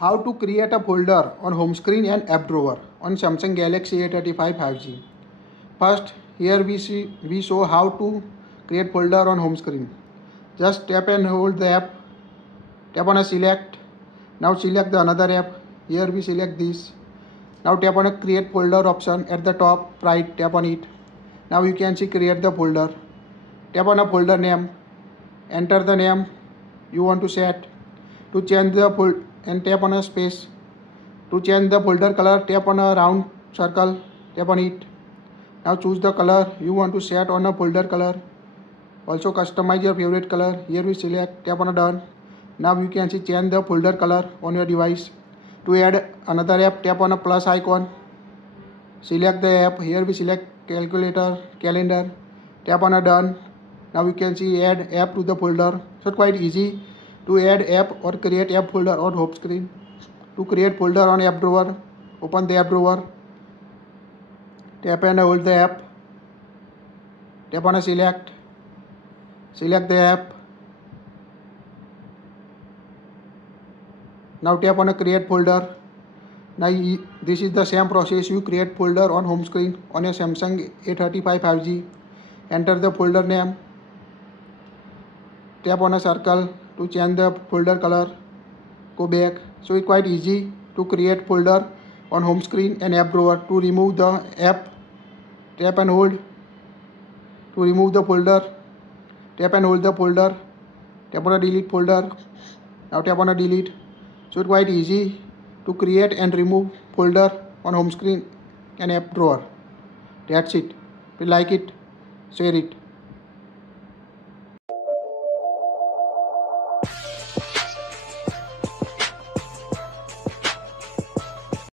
How to create a folder on home screen and app drawer on Samsung Galaxy A35 5G. First, here we show how to create folder on home screen. Just tap and hold the app. Tap on a select. Now select the another app. Here we select this. Now tap on a create folder option at the top right. Tap on it. Now you can see create the folder. Tap on a folder name. Enter the name you want to set. To change the folder and tap on a space. To change the folder color, tap on a round circle, tap on it. Now choose the color you want to set on a folder color. Also customize your favorite color. Here we select, tap on a done. Now you can see change the folder color on your device. To add another app, tap on a plus icon. Select the app. Here we select calculator, calendar. Tap on a done. Now you can see add app to the folder. So quite easy to add app or create app folder on home screen. To create folder on app drawer, open the app drawer. Tap and hold the app. Tap on a select. Select the app. Now tap on a create folder. Now this is the same process you create folder on home screen on a Samsung A35 5G. Enter the folder name. Tap on a circle to change the folder color. Go back. So it's quite easy to create folder on home screen and app drawer. To remove the app, tap and hold. To remove the folder, tap and hold the folder. Tap on a delete folder. Now tap on a delete. So it's quite easy to create and remove folder on home screen and app drawer. That's it. If you like it, share it.